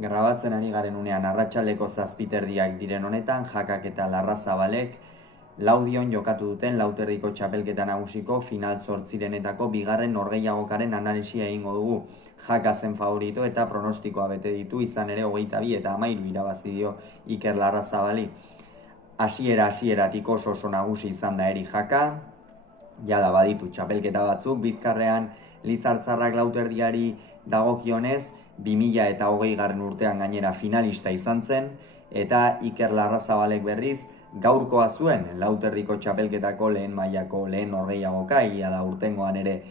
Grabatzen ari garen unean arratsaldeko 7:00 diren honetan, Jakak eta Larrazabalek Laudion jokatu duten Lauterdiko txapelketa nagusiko final 8renetako bigarren norgehiagokaren analisia egingo dugu. Jaka zen favorito eta pronostikoa bete ditu, izan ere 22 eta 13 irabazi dio Iker Larrazabali. Hasieratik oso nagusi izan da Eri Jaka, jada baditu txapelketa batzuk Bizkarrean. Lizartzarrak Lauterdiari dagokionez 2020 urtean gainera finalista izan zen, eta Iker Larrazabalek berriz gaurkoa zuen Lauterdiko txapelketako lehen mailako lehen norgehiagoka. Egia da urtengoan ere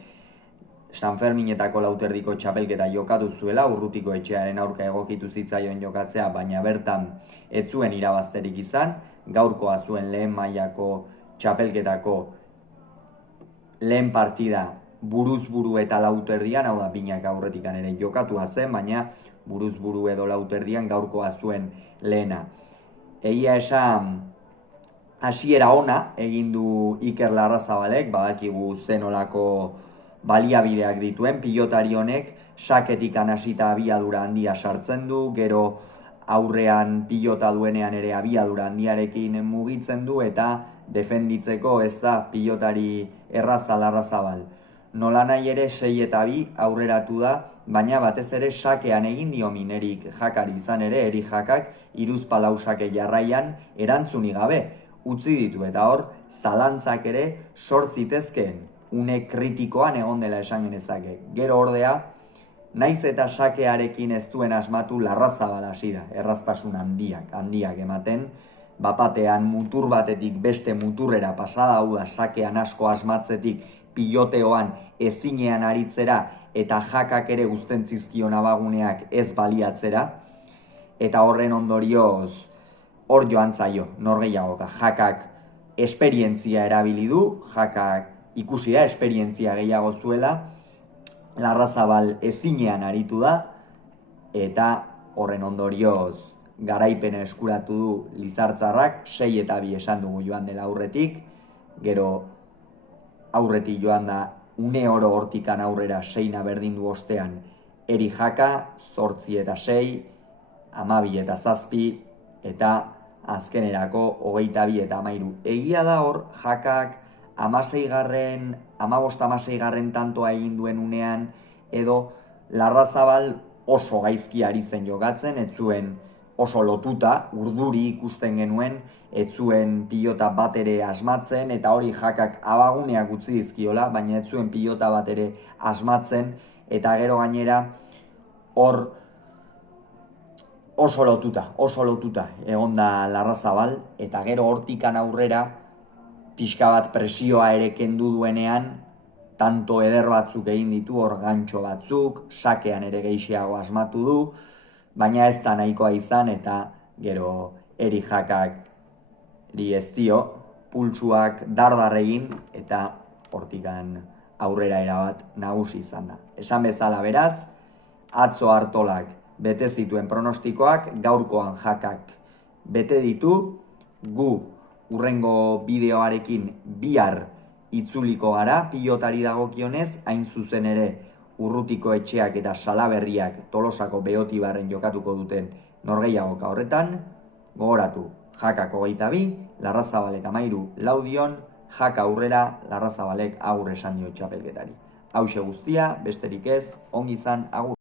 San Ferminetako Lauterdiko txapelketa jokatu zuela, Urrutiko etxearen aurka egokitu zitzaion jokatzea, baina bertan ez zuen irabazterik izan. Gaurkoa zuen lehen mailako txapelketako lehen partida buruz buru eta Lauterdian, hau da binak aurretikan ere jokatua zen, baina buruz buru edo Lauterdian gaurkoa zuen lehena. Egia esan hasiera ona egin du Iker Larrazabalek, badakigu zenolako baliabideak dituen pilotari honek, saketik hasita abiadura handia sartzen du, gero aurrean pilota duenean ere abiadura handiarekin mugitzen du, eta defenditzeko ez da pilotari erraza Larrazabal. Nolanahi ere 6 eta 2 aurreratu da, baina batez ere sakean egin dio Erik Jakari, izan ere Eri Jakak 3-4 sake jarraian erantzunik gabe utzi ditu, eta hor zalantzak ere sor zitezkeen une kritikoan egon dela esan genezake. Gero ordea, naiz eta sakearekin ez duen asmatu, Larrazabal hasi da erraztasun handiak ematen, bapatean mutur batetik beste muturrera pasada, hau da sakean asko asmatzetik piloteoan ezinean aritzera, eta Jakak ere uzten zizkion abaguneak ez baliatzera, eta horren ondorioz hor joan zaio norgehiagoka. Jakak esperientzia erabili du, Jakak ikusi da esperientzia gehiago zuela, Larrazabal ezinean aritu da, eta horren ondorioz garaipena eskuratu du Lizartzarrak, 6 eta 2 esan dugu joan dela aurretik, gero aurretik joan da une oro hortikan aurrera 6 berdin du ostean Eri Jaka, 8 eta 6, 12 eta 7, eta azkenerako 22 eta 13. Egia da hor, Jakak 15-16 tantoa egin duen unean, edo Larrazabal oso gaizki ari zen jokatzen, ez zuen oso lotuta, urduri ikusten genuen, ez zuen pilota bat ere asmatzen, eta hori Jakak abaguneak utzi dizkiola, baina ez zuen pilota bat ere asmatzen, eta gero gainera hor oso lotuta egon da Larrazabal, eta gero hortikan aurrera pixka bat presioa ere kendu duenean, tanto eder batzuk egin ditu, hor gantxo batzuk, sakean ere gehiago asmatu du, baina ez da nahikoa izan, eta gero Eri Jakak ez dio, pultsuak dardar egin, eta hortikan aurrera erabat nagusi izan da. Esan bezala beraz, atzo Artolak bete zituen pronostikoak, gaurkoan Jakak bete ditu, gu urrengo bideoarekin bihar itzuliko gara pilotari dagokionez, hain zuzen ere Urrutiko etxeak eta Salaberriak Tolosako Beotibarren jokatuko duten norgehiagoka horretan. Gogoratu, Jakak 22, Larrazabalek 13, Laudion, Jaka aurrera, Larrazabalek aurre esan dio txapelketari. Hauxe guztia, besterik ez, ongi izan, agur.